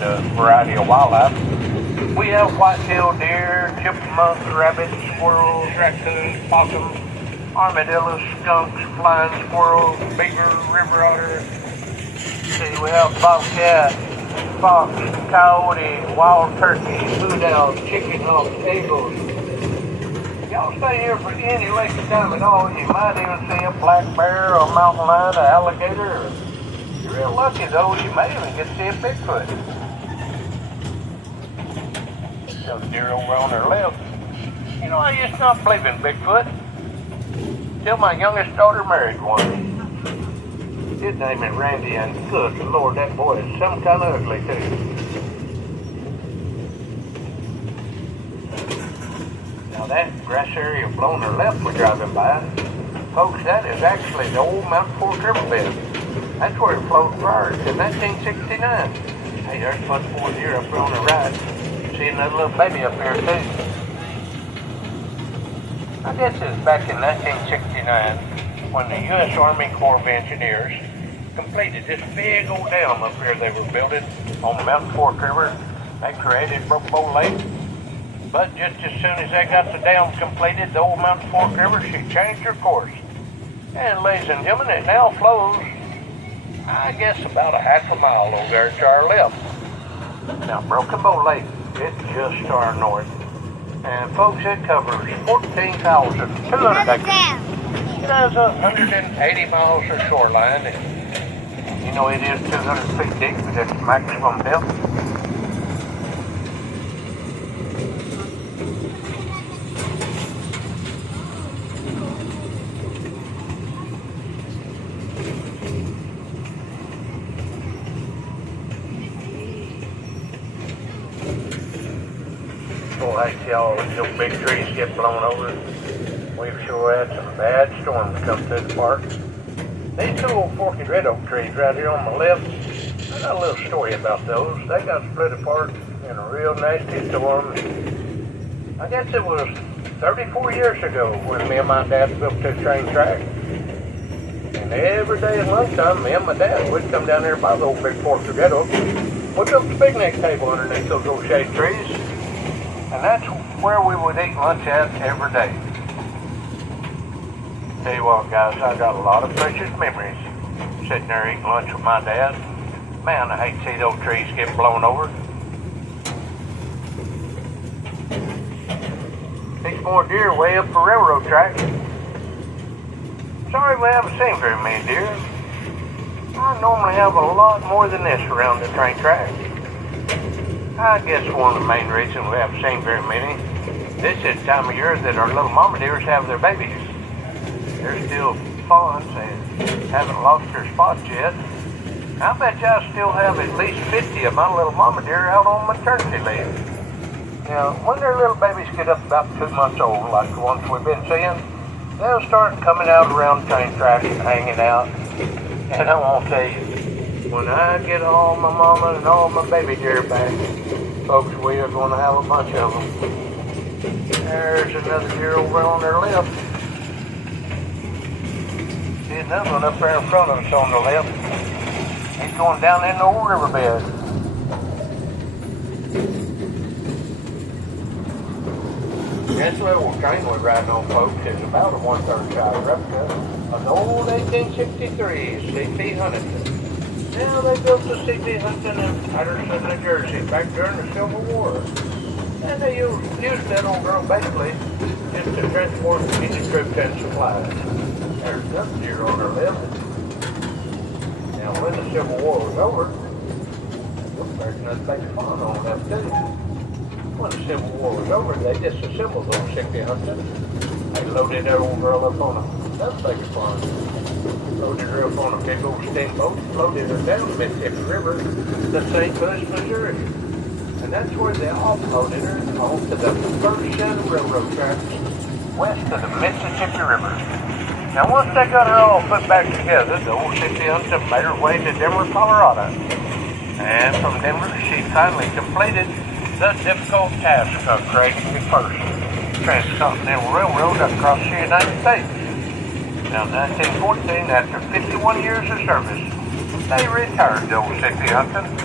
A variety of wildlife. We have white-tailed deer, chipmunks, rabbits, squirrels, raccoons, possums, armadillos, skunks, flying squirrels, beaver, river otter. See, we have bobcat, fox, coyote, wild turkey, hoot owl, chicken hawk, eagles. Y'all stay here for any length of time at all. You might even see a black bear or a mountain lion, an alligator. If you're real lucky though, you may even get to see a Bigfoot. Some deer over on their left. You know, I used to not believe in Bigfoot till my youngest daughter married one. His name is Randy, and good Lord, that boy is some kind of ugly too. Now that grass area below on the left we're driving by, folks, that is actually the old Mount Fork River bed. That's where it flowed prior to 1969. Hey, there's a bunch more deer up there on the right. See another little baby up here too. I guess it was back in 1969 when the U.S. Army Corps of Engineers completed this big old dam up here they were building on the Mountain Fork River. They created Broke Bow Lake. But just as soon as they got the dam completed, the old Mountain Fork River, she changed her course. And ladies and gentlemen, it now flows, I guess, about a half a mile over there to our left. Now, Broken Bow Lake, it's just to our north. And folks, it covers 14,200 acres. It has 180 miles of shoreline. And, you know, it is 200 feet deep at its maximum depth. Oh, hey, y'all, those big trees get blown over. We've sure had some bad storms come through the park. These two old forky red oak trees right here on the left, I got a little story about those. They got split apart in a real nasty storm. I guess it was 34 years ago when me and my dad built this train track. And every day at lunchtime, me and my dad, we'd come down there by the old big forky red oak. We built a picnic table underneath those old shade trees. And that's where we would eat lunch at every day. Tell you what, guys, I got a lot of precious memories sitting there eating lunch with my dad. Man, I hate to see those trees get blown over. These more deer way up the railroad track. Sorry we haven't seen very many deer. I normally have a lot more than this around the train track. I guess one of the main reasons we haven't seen very many, this is the time of year that our little mama deers have their babies. They're still fawns and haven't lost their spots yet. I bet you I still have at least 50 of my little mama deer out on maternity leave. Now, when their little babies get up about 2 months old, like the ones we've been seeing, they'll start coming out around the train tracks and hanging out. And I won't tell you, when I get all my mama and all my baby deer back, folks, we are going to have a bunch of them. There's another deer over on their left. See another one up there in front of us on the left. He's going down in the old riverbed. This little train we're riding on, folks, is about a 1/3 size replica of the old 1863 C.P. Huntington. Now they built the C.P. Huntington in Patterson, New Jersey, back during the Civil War. And they used that old girl basically just to transport any troops and supplies. There's another deer on their left. Now when the Civil War was over, there's another big farm on that too. When the Civil War was over, they disassembled those C.P. Huntington. They loaded that old girl up on another big farm. Loaded her up on a big old steamboat, loaded her down the Mississippi River to St. Louis, Missouri. And that's where they offloaded her onto the first set of railroad tracks west of the Mississippi River. Now once they got her all put back together, the old C.P. Huntington made her way to Denver, Colorado. And from Denver, she finally completed the difficult task of creating the first transcontinental railroad across the United States. Now, in 1914, after 51 years of service, they retired the old C.P. Huntington.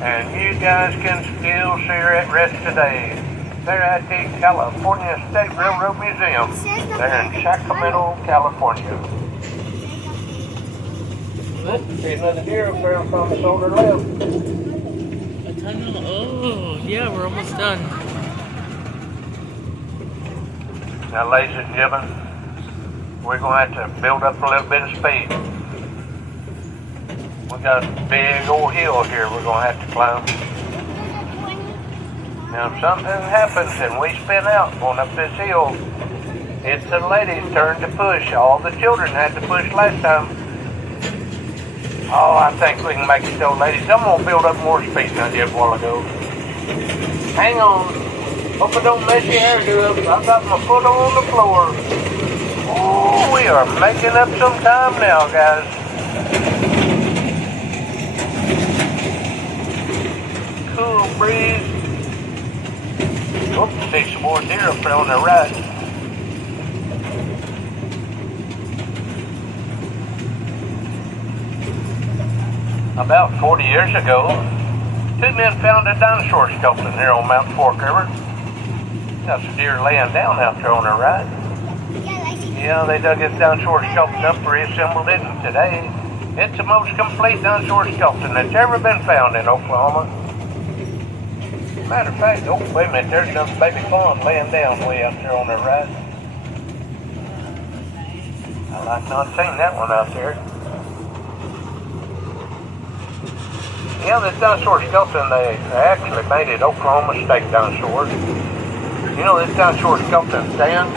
And you guys can still see her at rest today. They're at the California State Railroad Museum. They're in Sacramento, California. See another deer up there from the shoulder left. A tunnel. Oh, yeah, we're almost done. Now, ladies and gentlemen, we're going to have to build up a little bit of speed. We got a big old hill here we're going to have to climb. Now, if something happens and we spin out going up this hill, it's the ladies' turn to push. All the children had to push last time. Oh, I think we can make it though, ladies. I'm going to build up more speed than I did a while ago. Hang on. Hope I don't mess your hairdo up. I've got my foot on the floor. Oh, we are making up some time now, guys. Cool breeze. Oh, see some more deer up there on the right. About 40 years ago, two men found a dinosaur skeleton here on Mount Fork River. Got some deer laying down out there on the right. Yeah, they dug this dinosaur skeleton up, reassembled it, and today it's the most complete dinosaur skeleton that's ever been found in Oklahoma. Matter of fact, oh, wait a minute, there's another baby fawn laying down way out there on the right. I like not seeing that one out there. Yeah, this dinosaur skeleton, they actually made it Oklahoma State dinosaurs. You know, this dinosaur skeleton stands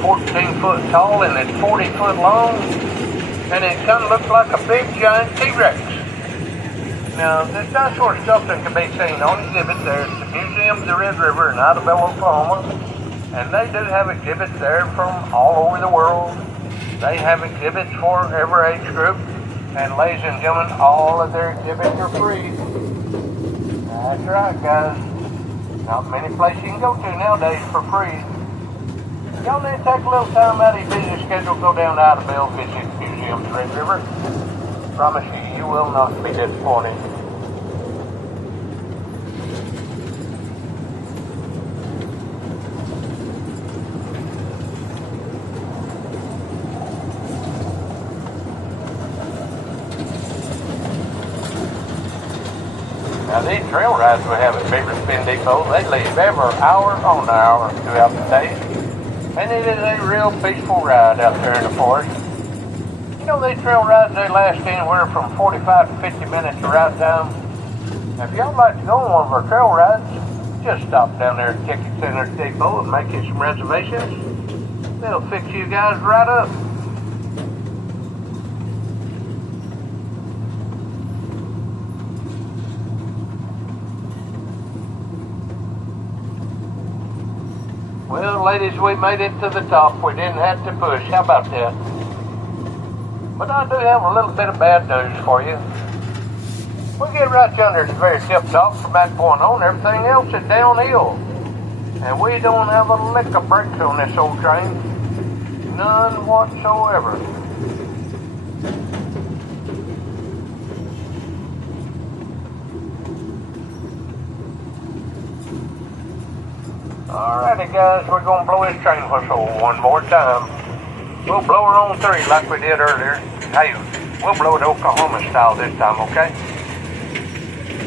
14 foot tall and it's 40 foot long, and it kind of looks like a big giant T-Rex. Now, this dinosaur skeleton can be seen on exhibit there at the Museum of the Red River in Idabel, Oklahoma, and they do have exhibits there from all over the world. They have exhibits for every age group, and ladies and gentlemen, all of their exhibits are free. That's right, guys. Not many places you can go to nowadays for free. Y'all need to take a little time out of your busy schedule, go down to Idabel, visit the Museum of the Red River. Promise you, you will not be disappointed. Now these trail rides we have at Beavers Spin Depot, they leave every hour on the hour throughout the day. And it is a real peaceful ride out there in the forest. You know, these trail rides, they last anywhere from 45 to 50 minutes of ride time. Now, if y'all like to go on one of our trail rides, just stop down there at Ticket Center Depot and make you some reservations. They'll fix you guys right up. Well, ladies, we made it to the top. We didn't have to push. How about that? But I do have a little bit of bad news for you. We get right under the very tip top. From that point on, everything else is downhill. And we don't have a lick of brakes on this old train. None whatsoever. Alrighty, guys, we're going to blow this train whistle one more time. We'll blow her on 3 like we did earlier. Hey, we'll blow it Oklahoma style this time, okay?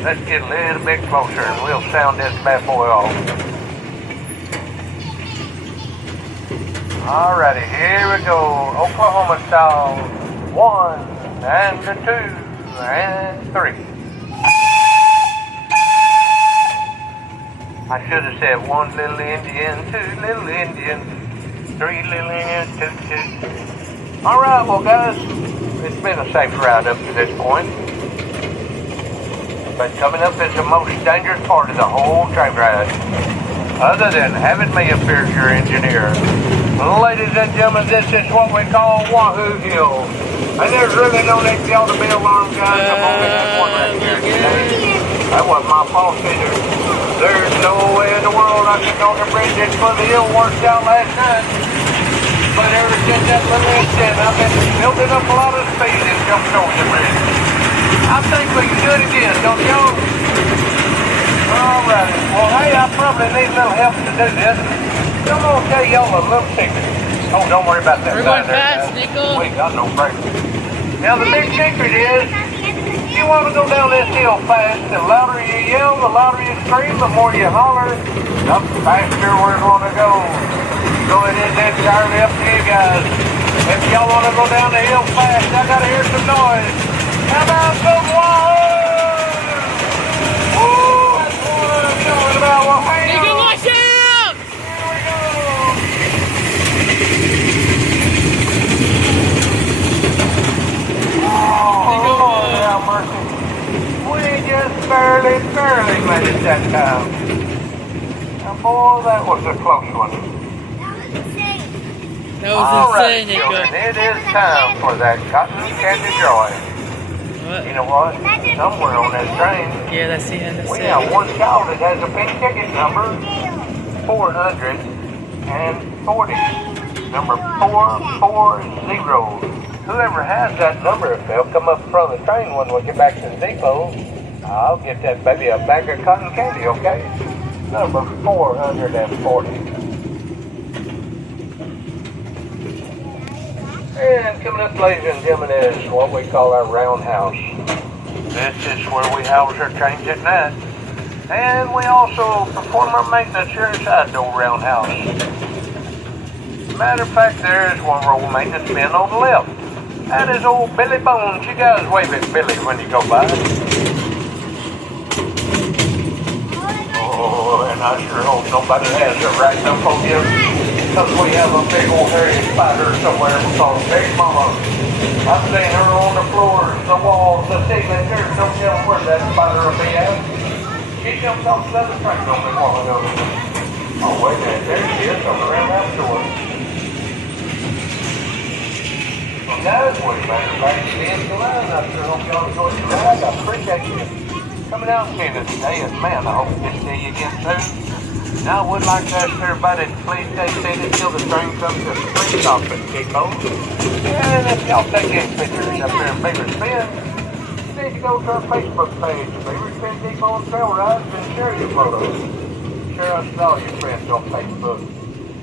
Let's get a little bit closer and we'll sound this bad boy off. Alrighty, here we go. Oklahoma style. 1 and 2 and 3. I should have said 1 little Indian, 2 little Indian, 3 little Indian, 2, 2. All right, well, guys, it's been a safe ride up to this point. But coming up is the most dangerous part of the whole train ride, other than having me up here as your engineer. Ladies and gentlemen, this is what we call Wahoo Hill. And there's really no need for y'all to be alarmed, guys. I've only had one right here today. That wasn't my fault either. There's no way in the world I could go on the bridge and put the hill worked out last night. But ever since that little incident, I've been building up a lot of speed and jumped over the bridge. I think we can do it again, don't y'all? I probably need a little help to do this. I'm gonna tell y'all a little secret. Oh, don't worry about that. We're going fast, Nico. We ain't got no brakes. Now the big secret is, you want to go down this hill fast. The louder you yell, the louder you scream, the more you holler, the faster we're gonna go. So it is entirely up to you guys. If y'all want to go down the hill fast, I gotta hear some noise. How about some water? Woo! That's what I'm talking about. Well, hang Nico, on. watch out! Here we go. Oh, Lord have mercy. We just barely made it that time. Now, boy, that was a close one. That was All right, insane, children, Nico. it is time for that cotton candy joy. What? You know what? Somewhere on that train, Yeah, that's the end. That's we it. have one child that has a pink ticket number 440. Number 440. Whoever has that number, if they'll come up in front of the train when we get back to the depot, I'll get that baby a bag of cotton candy, okay? Number 440. And coming up, ladies and gentlemen, is what we call our roundhouse. This is where we house our trains at night. And we also perform our maintenance here inside the old roundhouse. Matter of fact, there's one roll maintenance man on the left. That is old Billy Bones. You guys wave at Billy when you go by. Oh, and I sure hope nobody has it right up on you. Because we have a big old hairy spider somewhere we call Big Mama. I've seen her on the floors, the walls, the ceiling. There's no telling where that spider will be at. She jumped off the other train on me a while ago. Oh, wait a minute. There she is on the roundhouse door. Well, guys, we better back to the end of the line. I sure hope y'all enjoyed the ride. I appreciate you coming out and seeing us today. And man, I hope to get to see you again soon. Now, I would like to ask everybody to please stay seated until the train comes to the train stop at the depot. And if y'all take any pictures up there in Beavers Bend, you need to go to our Facebook page, Beavers Bend Depot and Trail Rides, and share your photos. Share us with all your friends on Facebook.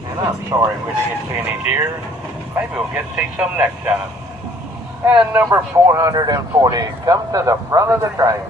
And I'm sorry we didn't get to see any deer. Maybe we'll get to see some next time. And number 440, come to the front of the train.